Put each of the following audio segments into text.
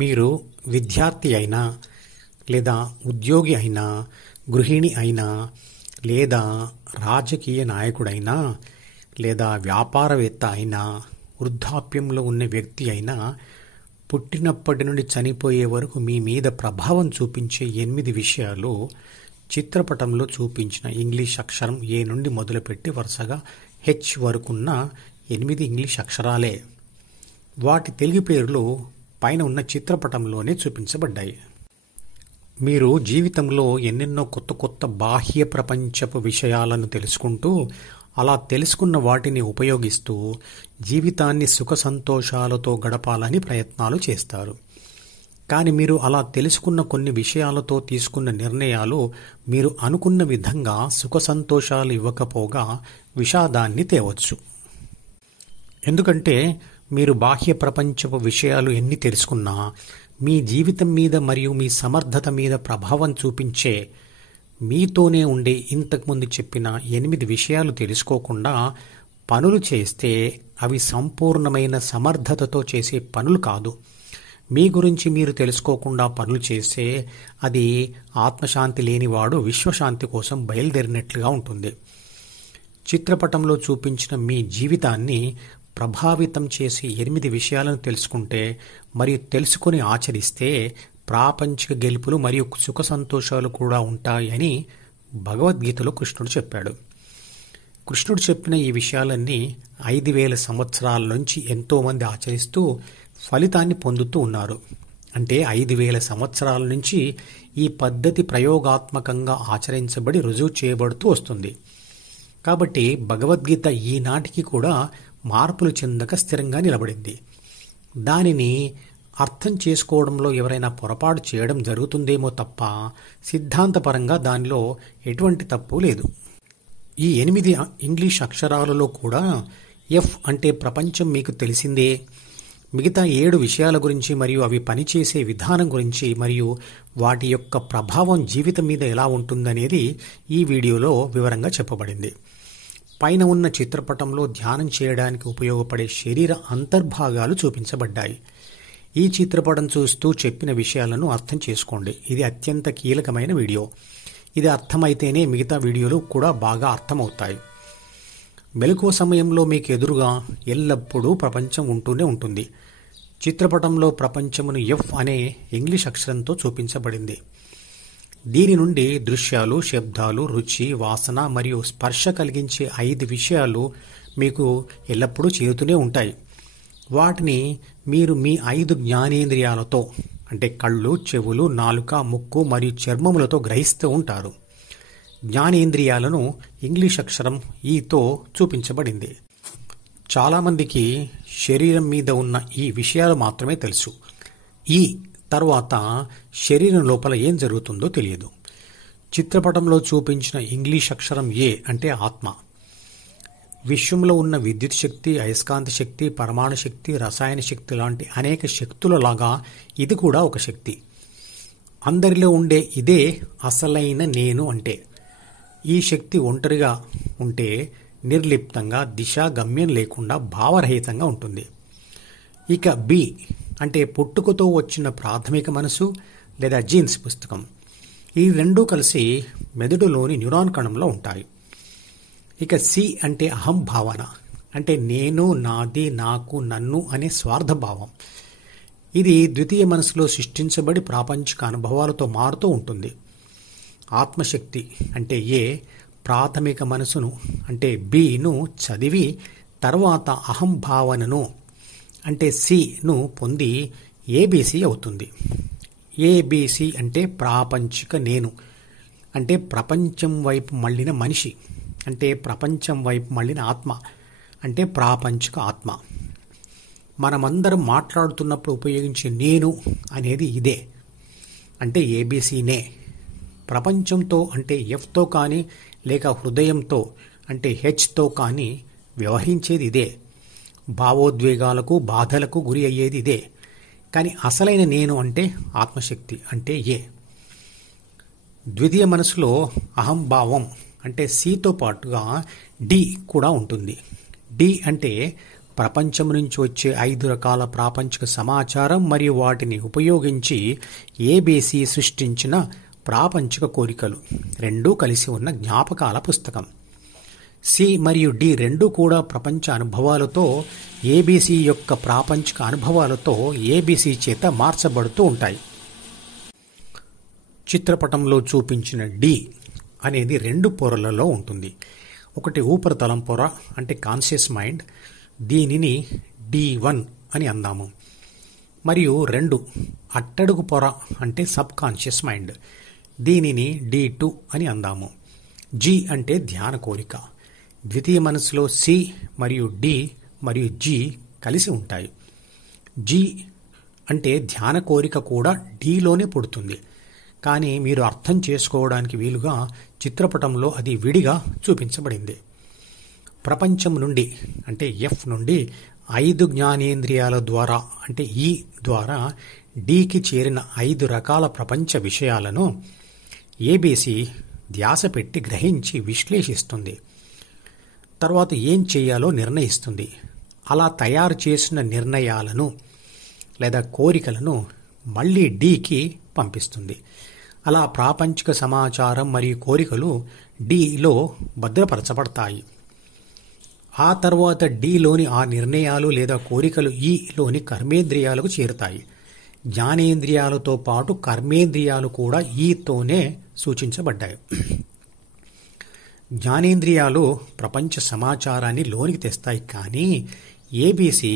మీరు విద్యార్థి అయినా లేదా ఉద్యోగి అయినా గృహిణి అయినా లేదా రాజకీయ నాయకుడైనా లేదా వ్యాపారవేత్త అయినా వృద్ధాప్యంలో ఉన్న వ్యక్తి అయినా పుట్టినప్పటి నుండి చనిపోయే వరకు మీ మీద ప్రభావం చూపించే 8 విషయాలు చిత్రపటంలో చూపించిన ఇంగ్లీష్ అక్షరం ఏ నుండి మొదలుపెట్టి వరుసగా హెచ్ వరకున్న 8 ఇంగ్లీష్ అక్షరాలే. వాటి తెలుగు పేర్లు పైన ఉన్న చిత్రపటంలోనే చూపించబడ్డాయి. మీరు జీవితంలో ఎన్నెన్నో కొత్త కొత్త బాహ్య ప్రపంచపు విషయాలను తెలుసుకుంటూ అలా తెలుసుకున్న వాటిని ఉపయోగిస్తూ జీవితాన్ని సుఖ సంతోషాలతో గడపాలని ప్రయత్నాలు చేస్తారు. కానీ మీరు అలా తెలుసుకున్న కొన్ని విషయాలతో తీసుకున్న నిర్ణయాలు మీరు అనుకున్న విధంగా సుఖ సంతోషాలు ఇవ్వకపోగా విషాదాన్ని తేవచ్చు. ఎందుకంటే మీరు బాహ్య ప్రపంచపు విషయాలు ఎన్ని తెలుసుకున్నా మీ జీవితం మీద మరియు మీ సమర్థత మీద ప్రభావం చూపించే మీతోనే ఉండే ఇంతకుముందు చెప్పిన 8 విషయాలు తెలుసుకోకుండా పనులు చేస్తే అవి సంపూర్ణమైన సమర్థతతో చేసే పనులు కాదు. మీ గురించి మీరు తెలుసుకోకుండా పనులు చేస్తే అది ఆత్మశాంతి లేనివాడు విశ్వశాంతి కోసం బయలుదేరినట్లుగా ఉంటుంది. చిత్రపటంలో చూపించిన మీ జీవితాన్ని ప్రభావితం చేసి 8 విషయాలను తెలుసుకుంటే మరియు తెలుసుకుని ఆచరిస్తే ప్రాపంచిక గెలుపులు మరియు సుఖ సంతోషాలు కూడా ఉంటాయని భగవద్గీతలో కృష్ణుడు చెప్పాడు. కృష్ణుడు చెప్పిన ఈ విషయాలన్నీ 5000 సంవత్సరాల నుంచి ఎంతోమంది ఆచరిస్తూ ఫలితాన్ని పొందుతూ ఉన్నారు. అంటే 5000 సంవత్సరాల నుంచి ఈ పద్ధతి ప్రయోగాత్మకంగా ఆచరించబడి రుజువు చేయబడుతూ వస్తుంది. కాబట్టి భగవద్గీత ఈనాటికి కూడా మార్పులు చెందక స్థిరంగా నిలబడింది. దానిని అర్థం చేసుకోవడంలో ఎవరైనా పొరపాటు చేయడం జరుగుతుందేమో తప్ప సిద్ధాంతపరంగా దానిలో ఎటువంటి తప్పు లేదు. ఈ 8 ఇంగ్లీష్ అక్షరాలలో కూడా ఎఫ్ అంటే ప్రపంచం మీకు తెలిసిందే. మిగతా 7 విషయాల గురించి మరియు అవి పనిచేసే విధానం గురించి మరియు వాటి యొక్క ప్రభావం జీవితం మీద ఎలా ఉంటుందనేది ఈ వీడియోలో వివరంగా చెప్పబడింది. పైన ఉన్న చిత్రపటంలో ధ్యానం చేయడానికి ఉపయోగపడే శరీర అంతర్భాగాలు చూపించబడ్డాయి. ఈ చిత్రపటం చూస్తూ చెప్పిన విషయాలను అర్థం చేసుకోండి. ఇది అత్యంత కీలకమైన వీడియో. ఇది అర్థమైతేనే మిగతా వీడియోలు కూడా బాగా అర్థమవుతాయి. మెలకువ సమయంలో మీకు ఎదురుగా ఎల్లప్పుడూ ప్రపంచం ఉంటూనే ఉంటుంది. చిత్రపటంలో ప్రపంచమును ఎఫ్ అనే ఇంగ్లీష్ అక్షరంతో చూపించబడింది. దీని నుండి దృశ్యాలు, శబ్దాలు, రుచి, వాసన మరియు స్పర్శ కలిగించే 5 విషయాలు మీకు ఎల్లప్పుడూ చేరుతూనే ఉంటాయి. వాటిని మీరు మీ 5 జ్ఞానేంద్రియాలతో అంటే కళ్ళు, చెవులు, నాలుక, ముక్కు మరియు చర్మములతో గ్రహిస్తూ ఉంటారు. జ్ఞానేంద్రియాలను ఇంగ్లీష్ అక్షరం ఈతో చూపించబడింది. చాలామందికి శరీరం మీద ఉన్న ఈ విషయాలు మాత్రమే తెలుసు. ఈ తర్వాత శరీరం లోపల ఏం జరుగుతుందో తెలియదు. చిత్రపటంలో చూపించిన ఇంగ్లీష్ అక్షరం ఏ అంటే ఆత్మ. విశ్వంలో ఉన్న విద్యుత్ శక్తి, అయస్కాంత శక్తి, పరమాణు శక్తి, రసాయన శక్తి లాంటి అనేక శక్తులలాగా ఇది కూడా ఒక శక్తి. అందరిలో ఉండే ఇదే అసలైన నేను అంటే. ఈ శక్తి ఒంటరిగా ఉంటే నిర్లిప్తంగా దిశాగమ్యం లేకుండా భావరహితంగా ఉంటుంది. ఇక బి అంటే పుట్టుకతో వచ్చిన ప్రాథమిక మనసు లేదా జీన్స్ పుస్తకం. ఈ రెండూ కలిసి మెదడులోని న్యూరాన్ కణంలో ఉంటాయి. ఇక సి అంటే అహం భావన అంటే నేను, నాది, నాకు, నన్ను అనే స్వార్థభావం. ఇది ద్వితీయ మనసులో సృష్టించబడి ప్రాపంచిక అనుభవాలతో మారుతూ ఉంటుంది. ఆత్మశక్తి అంటే ఏ ప్రాథమిక మనసును అంటే బిను చదివి తర్వాత అహం భావనను అంటే సిను పొంది ఏబిసి అవుతుంది. ఏబిసి అంటే ప్రాపంచిక నేను అంటే ప్రపంచం వైపు మళ్ళిన మనిషి అంటే ప్రపంచం వైపు మళ్ళిన ఆత్మ అంటే ప్రాపంచిక ఆత్మ. మనమందరం మాట్లాడుతున్నప్పుడు ఉపయోగించే నేను అనేది ఇదే అంటే ఏబిసినే. ప్రపంచంతో అంటే ఎఫ్తో కానీ లేక హృదయంతో అంటే హెచ్తో కానీ వ్యవహరించేది ఇదే. భావోద్వేగాలకు, బాధలకు గురి అయ్యేది ఇదే. కానీ అసలైన నేను అంటే ఆత్మశక్తి అంటే ఏ. ద్వితీయ మనసులో అహంభావం అంటే సితో పాటుగా డి కూడా ఉంటుంది. డి అంటే ప్రపంచం నుంచి వచ్చే 5 రకాల ప్రాపంచిక సమాచారం మరియు వాటిని ఉపయోగించి ఏబీసీ సృష్టించిన ప్రాపంచిక కోరికలు రెండూ కలిసి ఉన్న జ్ఞాపకాల పుస్తకం. సి మరియు డి రెండూ కూడా ప్రపంచ అనుభవాలతో ఏబీసీ యొక్క ప్రాపంచిక అనుభవాలతో ఏబీసీ చేత మార్చబడుతూ ఉంటాయి. చిత్రపటంలో చూపించిన డి అనేది 2 పొరలలో ఉంటుంది. ఒకటి ఉపరితలం పొర అంటే కాన్షియస్ మైండ్, దీనిని D1 అని అందాము. మరియు 2 అట్టడుగు పొర అంటే సబ్ కాన్షియస్ మైండ్, దీనిని D2 అని అందాము. జి అంటే ధ్యాన కోరిక. ద్వితీయ మనసులో సి మరియు డి మరియు జి కలిసి ఉంటాయి. జి అంటే ధ్యాన కోరిక కూడా డిలోనే పుడుతుంది, కానీ మీరు అర్థం చేసుకోవడానికి వీలుగా చిత్రపటంలో అది విడిగా చూపించబడింది. ప్రపంచం నుండి అంటే ఎఫ్ నుండి 5 జ్ఞానేంద్రియాల ద్వారా అంటే ఈ ద్వారా డికి చేరిన 5 రకాల ప్రపంచ విషయాలను ఏబీసీ ధ్యాస పెట్టి గ్రహించి విశ్లేషిస్తుంది. తర్వాత ఏం చేయాలో నిర్ణయిస్తుంది. అలా తయారు చేసిన నిర్ణయాలను లేదా కోరికలను మళ్ళీ డికి పంపిస్తుంది. అలా ప్రాపంచిక సమాచారం మరియు కోరికలు డిలో భద్రపరచబడతాయి. ఆ తర్వాత డిలోని ఆ నిర్ణయాలు లేదా కోరికలు ఈలోని కర్మేంద్రియాలకు చేరుతాయి. జ్ఞానేంద్రియాలతో పాటు కర్మేంద్రియాలు కూడా ఈతోనే సూచించబడ్డాయి. జ్ఞానేంద్రియాలు ప్రపంచ సమాచారాన్ని లోనికి తెస్తాయి, కానీ ఏబీసీ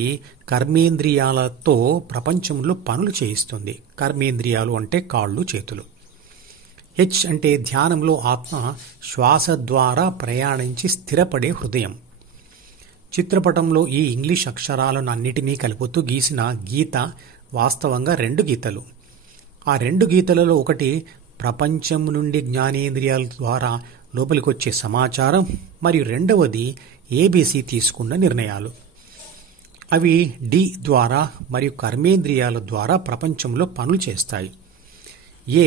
కర్మేంద్రియాలతో ప్రపంచంలో పనులు చేయిస్తుంది. కర్మేంద్రియాలు అంటే కాళ్ళు చేతులు. హెచ్ అంటే ధ్యానంలో ఆత్మ శ్వాస ద్వారా ప్రయాణించి స్థిరపడే హృదయం. చిత్రపటంలో ఈ ఇంగ్లీష్ అక్షరాలను అన్నిటినీ కలుపుతూ గీసిన గీత వాస్తవంగా 2 గీతలు. ఆ 2 గీతలలో ఒకటి ప్రపంచం నుండి జ్ఞానేంద్రియాల ద్వారా లోపలికొచ్చే సమాచారం మరియు రెండవది ఏబీసీ తీసుకున్న నిర్ణయాలు. అవి డి ద్వారా మరియు కర్మేంద్రియాల ద్వారా ప్రపంచంలో పనులు చేస్తాయి. ఏ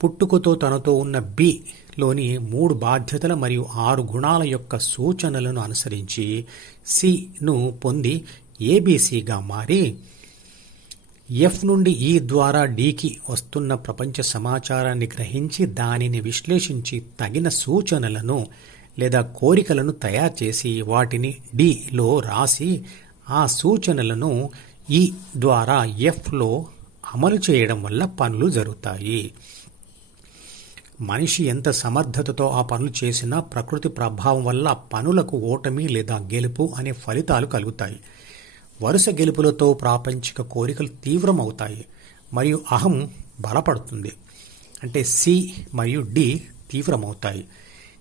పుట్టుకతో తనతో ఉన్న బిలోని 3 బాధ్యతల మరియు 6 గుణాల యొక్క సూచనలను అనుసరించి సిను పొంది ఏబీసీగా మారి ఎఫ్ నుండి ఈ ద్వారా డికి వస్తున్న ప్రపంచ సమాచారాన్ని గ్రహించి దానిని విశ్లేషించి తగిన సూచనలను లేదా కోరికలను తయారు చేసి వాటిని డిలో రాసి ఆ సూచనలను ఈ ద్వారా ఎఫ్లో అమలు చేయడం వల్ల పనులు జరుగుతాయి. మనిషి ఎంత సమర్థతతో ఆ పనులు చేసినా ప్రకృతి ప్రభావం వల్ల పనులకు ఓటమి లేదా గెలుపు అనే ఫలితాలు కలుగుతాయి. వరుస గెలుపులతో ప్రాపంచిక కోరికలు తీవ్రమవుతాయి మరియు అహం బలపడుతుంది. అంటే సి మరియు డి తీవ్రమవుతాయి.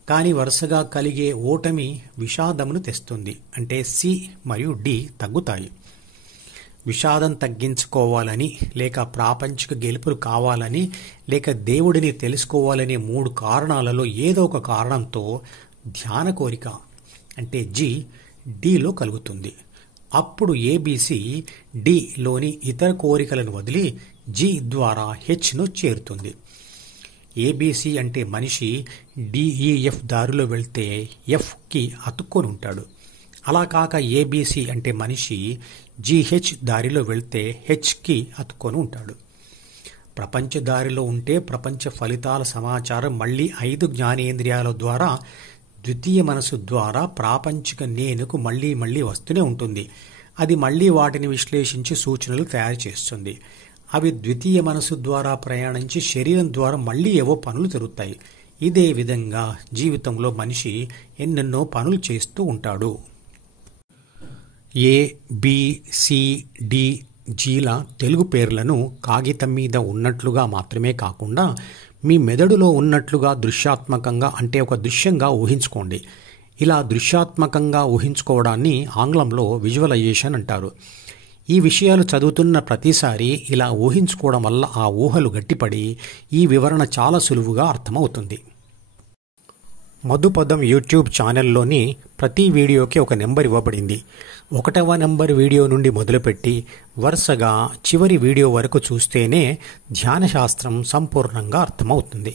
కానీ వరుసగా కలిగే ఓటమి విషాదమును తెస్తుంది. అంటే సి మరియు డి తగ్గుతాయి. విషాదం తగ్గించుకోవాలని లేక ప్రాపంచిక గెలుపులు కావాలని లేక దేవుడిని తెలుసుకోవాలనే 3 కారణాలలో ఏదో ఒక కారణంతో ధ్యాన కోరిక అంటే జి డిలో కలుగుతుంది. అప్పుడు ఏబీసీ డిలోని ఇతర కోరికలను వదిలి జి ద్వారా హెచ్ను చేరుతుంది. ఏబీసీ అంటే మనిషి డిఈఎఫ్ దారిలో వెళ్తే ఎఫ్కి అతుక్కొని ఉంటాడు. అలా కాక ఏబీసీ అంటే మనిషి జీహెచ్ దారిలో వెళ్తే హెచ్కి అతుక్కొని ఉంటాడు. ప్రపంచ దారిలో ఉంటే ప్రపంచ ఫలితాల సమాచారం మళ్ళీ 5 జ్ఞానేంద్రియాల ద్వారా ద్వితీయ మనసు ద్వారా ప్రాపంచిక నేనుకు మళ్ళీ మళ్ళీ వస్తూనే ఉంటుంది. అది మళ్ళీ వాటిని విశ్లేషించి సూచనలు తయారు చేస్తుంది. అవి ద్వితీయ మనసు ద్వారా ప్రయాణించి శరీరం ద్వారా మళ్ళీ ఏవో పనులు జరుగుతాయి. ఇదే విధంగా జీవితంలో మనిషి ఎన్నెన్నో పనులు చేస్తూ ఉంటాడు. ఏ, బి, సి, డి, జీల తెలుగు పేర్లను కాగితం మీద ఉన్నట్లుగా మాత్రమే కాకుండా మీ మెదడులో ఉన్నట్లుగా దృశ్యాత్మకంగా అంటే ఒక దృశ్యంగా ఊహించుకోండి. ఇలా దృశ్యాత్మకంగా ఊహించుకోవడాన్ని ఆంగ్లంలో విజువలైజేషన్ అంటారు. ఈ విషయాలు చదువుతున్న ప్రతిసారి ఇలా ఊహించుకోవడం వల్ల ఆ ఊహలు గట్టిపడి ఈ వివరణ చాలా సులువుగా అర్థమవుతుంది. మధుపదం యూట్యూబ్ ఛానల్లోని ప్రతి వీడియోకి ఒక నెంబర్ ఇవ్వబడింది. 1వ నెంబర్ వీడియో నుండి మొదలుపెట్టి వరుసగా చివరి వీడియో వరకు చూస్తేనే ధ్యానశాస్త్రం సంపూర్ణంగా అర్థమవుతుంది.